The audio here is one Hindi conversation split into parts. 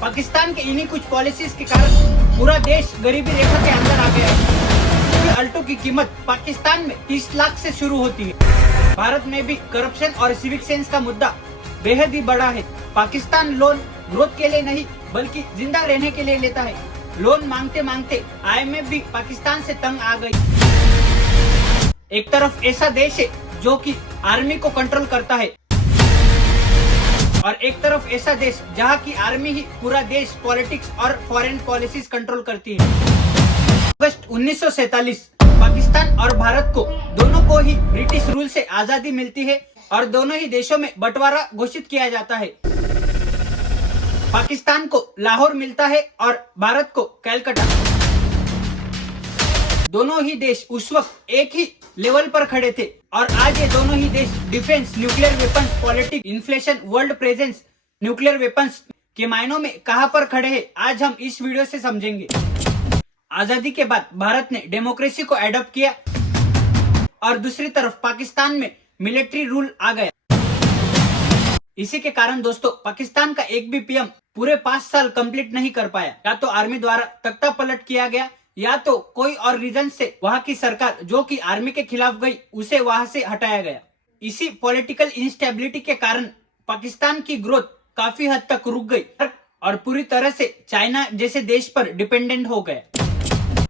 पाकिस्तान के इन्हीं कुछ पॉलिसीज के कारण पूरा देश गरीबी रेखा के अंदर आ गया है। अल्टो की कीमत पाकिस्तान में 30 लाख से शुरू होती है। भारत में भी करप्शन और सिविक सेंस का मुद्दा बेहद ही बड़ा है। पाकिस्तान लोन ग्रोथ के लिए नहीं बल्कि जिंदा रहने के लिए लेता है। लोन मांगते मांगते IMF भी पाकिस्तान से तंग आ गई। एक तरफ ऐसा देश है जो कि आर्मी को कंट्रोल करता है और एक तरफ ऐसा देश जहां की आर्मी ही पूरा देश पॉलिटिक्स और फॉरेन पॉलिसीज कंट्रोल करती है। अगस्त 1947 पाकिस्तान और भारत को दोनों को ही ब्रिटिश रूल से आजादी मिलती है और दोनों ही देशों में बंटवारा घोषित किया जाता है। पाकिस्तान को लाहौर मिलता है और भारत को कलकत्ता। दोनों ही देश उस वक्त एक ही लेवल पर खड़े थे और आज ये दोनों ही देश defence, nuclear weapons, politics, inflation, world presence, nuclear weapons के मायनों में कहां पर खड़े हैं, आज हम इस वीडियो से समझेंगे। आजादी के बाद भारत ने डेमोक्रेसी को एडॉप्ट किया और दूसरी तरफ पाकिस्तान में मिलिट्री रूल आ गया। इसी के कारण दोस्तों पाकिस्तान का एक भी पीएम पूरे 5 साल कंप्लीट नहीं कर पाया। या तो आर्मी द्वारा तख्ता पलट किया गया या तो कोई और रीजन से वहां की सरकार जो कि आर्मी के खिलाफ गई उसे वहां से हटाया गया। इसी पॉलिटिकल इंस्टेबिलिटी के कारण पाकिस्तान की ग्रोथ काफी हद तक रुक गई और पूरी तरह से चाइना जैसे देश पर डिपेंडेंट हो गया।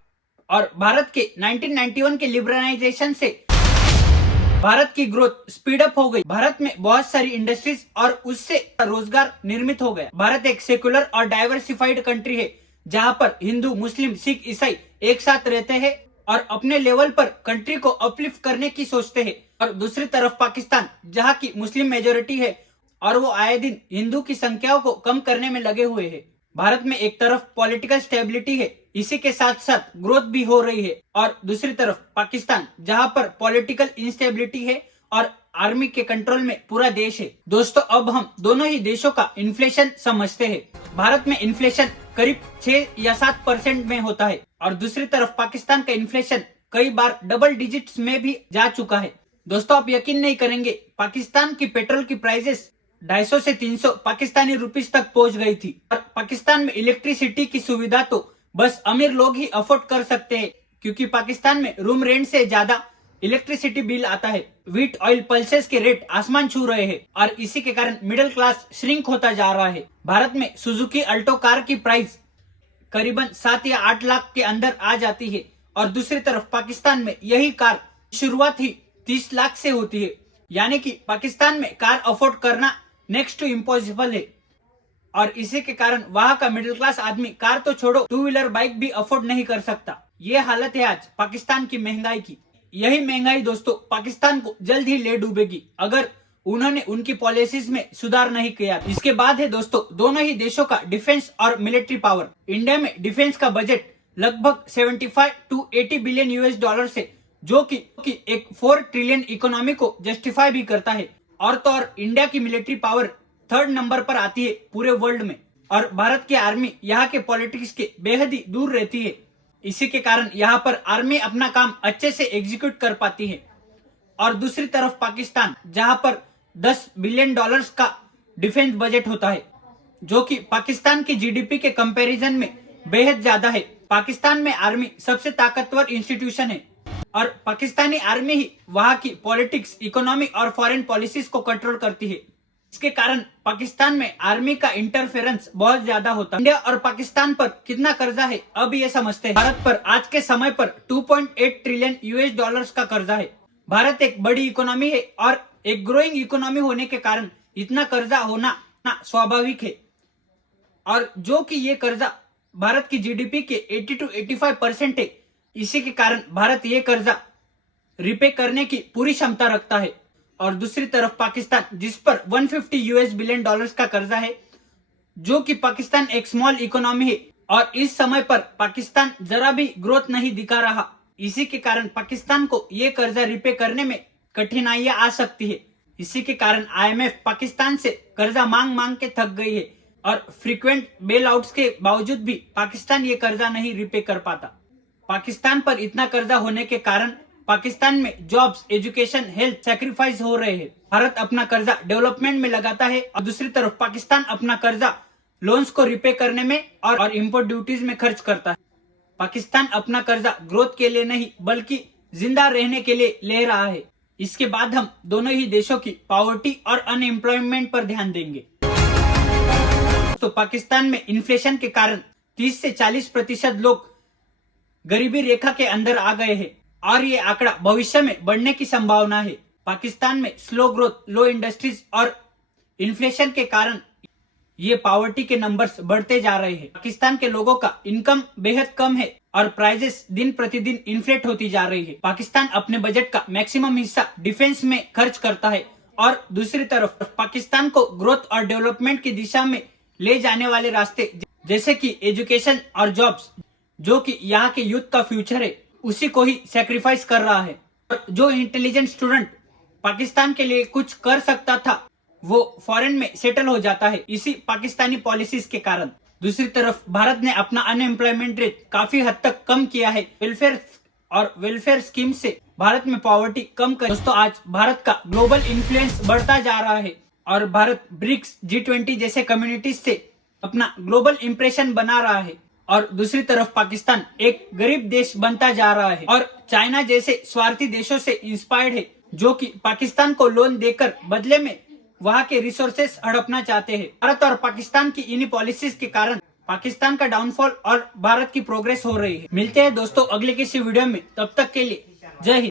और भारत के 1991 के लिबरलाइजेशन से भारत की ग्रोथ स्पीड अप हो गई। भारत में बहुत सारी इंडस्ट्रीज और उससे रोजगार निर्मित हो गया। भारत एक सेकुलर और डाइवर्सिफाइड कंट्री है जहां पर हिंदू, मुस्लिम, सिख, ईसाई एक साथ रहते हैं और अपने लेवल पर कंट्री को अपलिफ्ट करने की सोचते हैं। और दूसरी तरफ पाकिस्तान जहां की मुस्लिम मेजोरिटी है और वो आए दिन हिंदू की संख्याओं को कम करने में लगे हुए हैं। भारत में एक तरफ पॉलिटिकल स्टेबिलिटी है, इसी के साथ साथ ग्रोथ भी हो रही है और दूसरी तरफ पाकिस्तान जहां पर पॉलिटिकल इंस्टेबिलिटी है और आर्मी के कंट्रोल में पूरा देश है। दोस्तों अब हम दोनों ही देशों का इन्फ्लेशन समझते हैं। भारत में इन्फ्लेशन करीब 6 या 7% में होता है और दूसरी तरफ पाकिस्तान का इन्फ्लेशन कई बार डबल डिजिट्स में भी जा चुका है। दोस्तों आप यकीन नहीं करेंगे, पाकिस्तान की पेट्रोल की प्राइसेस 250 से 300 पाकिस्तानी रुपीस तक पहुंच गई थी। और पाकिस्तान में इलेक्ट्रिसिटी की सुविधा तो बस अमीर लोग ही अफोर्ड कर सकते हैं क्योंकि पाकिस्तान में रूम रेंट से ज्यादा इलेक्ट्रिसिटी बिल आता है। व्हीट, ऑयल, पल्सेस के रेट आसमान छू रहे हैं और इसी के कारण मिडिल क्लास श्रिंक होता जा रहा है। भारत में सुजुकी अल्टो कार की प्राइस करीबन 7 या 8 लाख के अंदर आ जाती है और दूसरी तरफ पाकिस्तान में यही कार शुरुआत ही 30 लाख से होती है। यानी कि पाकिस्तान में कार अफोर्ड करना नेक्स्ट टू इम्पॉसिबल है और इसी के कारण वहां का मिडिल क्लास आदमी कार तो छोड़ो 2 व्हीलर बाइक भी अफोर्ड नहीं कर सकता। ये हालत है आज पाकिस्तान की महंगाई की। यही महंगाई दोस्तों पाकिस्तान को जल्द ही ले डूबेगी अगर उन्होंने उनकी पॉलिसीज में सुधार नहीं किया। इसके बाद है दोस्तों दोनों ही देशों का डिफेंस और मिलिट्री पावर। इंडिया में डिफेंस का बजट लगभग 75 to 80 बिलियन US है जो कि एक 4 ट्रिलियन इकोनॉमी को जस्टिफाई भी करता है। और तो और इंडिया की मिलिट्री पावर 3rd नंबर पर आती है पूरे वर्ल्ड में और भारत की आर्मी यहाँ के पॉलिटिक्स के बेहद ही दूर रहती है। इसी के कारण यहाँ पर आर्मी अपना काम अच्छे से एग्जीक्यूट कर पाती है। और दूसरी तरफ पाकिस्तान जहाँ पर $10 बिलियन का डिफेंस बजट होता है जो कि पाकिस्तान की GDP के कंपैरिजन में बेहद ज्यादा है। पाकिस्तान में आर्मी सबसे ताकतवर इंस्टीट्यूशन है और पाकिस्तानी आर्मी ही वहां की पॉलिटिक्स, इकोनॉमी और फॉरेन पॉलिसीज को कंट्रोल करती है। इसके कारण पाकिस्तान में आर्मी का इंटरफेरेंस बहुत ज्यादा होता है। इंडिया और पाकिस्तान पर कितना कर्जा है अब ये समझते हैं। भारत पर आज के समय पर 2.8 ट्रिलियन US का कर्जा है। भारत एक बड़ी इकोनॉमी है और एक ग्रोइंग इकोनॉमी होने के कारण इतना कर्जा होना स्वाभाविक है और जो कि ये कर्जा भारत की GDP के 80 to 85% है। इसी के कारण भारत ये कर्जा रिपे करने की पूरी क्षमता रखता है। और दूसरी तरफ पाकिस्तान जिस पर 150 बिलियन US का कर्जा है जो कि पाकिस्तान एक स्मॉल इकोनॉमी है और इस समय पर पाकिस्तान जरा भी ग्रोथ नहीं दिखा रहा। इसी के कारण पाकिस्तान को ये कर्जा रिपे करने में कठिनाइयां आ सकती है। इसी के कारण IMF पाकिस्तान से कर्जा मांग मांग के थक गई है और फ्रीक्वेंट बेल आउट्स के बावजूद भी पाकिस्तान ये कर्जा नहीं रिपे कर पाता। पाकिस्तान पर इतना कर्जा होने के कारण पाकिस्तान में जॉब्स, एजुकेशन, हेल्थ सैक्रिफाइस हो रहे हैं। भारत अपना कर्जा डेवलपमेंट में लगाता है और दूसरी तरफ पाकिस्तान अपना कर्जा लोन्स को रिपे करने में और इम्पोर्ट ड्यूटीज में खर्च करता है। पाकिस्तान अपना कर्जा ग्रोथ के लिए नहीं बल्कि जिंदा रहने के लिए ले रहा है। इसके बाद हम दोनों ही देशों की पॉवर्टी और अनएम्प्लॉयमेंट पर ध्यान देंगे। तो पाकिस्तान में इन्फ्लेशन के कारण 30 से 40% लोग गरीबी रेखा के अंदर आ गए हैं और ये आंकड़ा भविष्य में बढ़ने की संभावना है। पाकिस्तान में स्लो ग्रोथ, लो इंडस्ट्रीज और इन्फ्लेशन के कारण ये पॉवर्टी के नंबर्स बढ़ते जा रहे हैं। पाकिस्तान के लोगों का इनकम बेहद कम है और प्राइजेस दिन प्रतिदिन इन्फ्लेट होती जा रही है। पाकिस्तान अपने बजट का मैक्सिमम हिस्सा डिफेंस में खर्च करता है और दूसरी तरफ पाकिस्तान को ग्रोथ और डेवलपमेंट की दिशा में ले जाने वाले रास्ते जैसे कि एजुकेशन और जॉब्स, जो कि यहाँ के यूथ का फ्यूचर है, उसी को ही सैक्रिफाइस कर रहा है। जो इंटेलिजेंट स्टूडेंट पाकिस्तान के लिए कुछ कर सकता था वो फॉरेन में सेटल हो जाता है इसी पाकिस्तानी पॉलिसीज के कारण। दूसरी तरफ भारत ने अपना अनएम्प्लॉयमेंट रेट काफी हद तक कम किया है। वेलफेयर स्कीम से भारत में पॉवर्टी कम कर। दोस्तों, आज भारत का ग्लोबल इन्फ्लुएंस बढ़ता जा रहा है और भारत ब्रिक्स, G20 जैसे कम्युनिटीज से अपना ग्लोबल इंप्रेशन बना रहा है और दूसरी तरफ पाकिस्तान एक गरीब देश बनता जा रहा है और चाइना जैसे स्वार्थी देशों से इंस्पायर्ड है, जो कि पाकिस्तान को लोन देकर बदले में वहां के रिसोर्सेस हड़पना चाहते हैं। भारत और पाकिस्तान की इन्हीं पॉलिसीज के कारण पाकिस्तान का डाउनफॉल और भारत की प्रोग्रेस हो रही है। मिलते हैं दोस्तों अगले किसी वीडियो में, तब तक के लिए जय हिंद।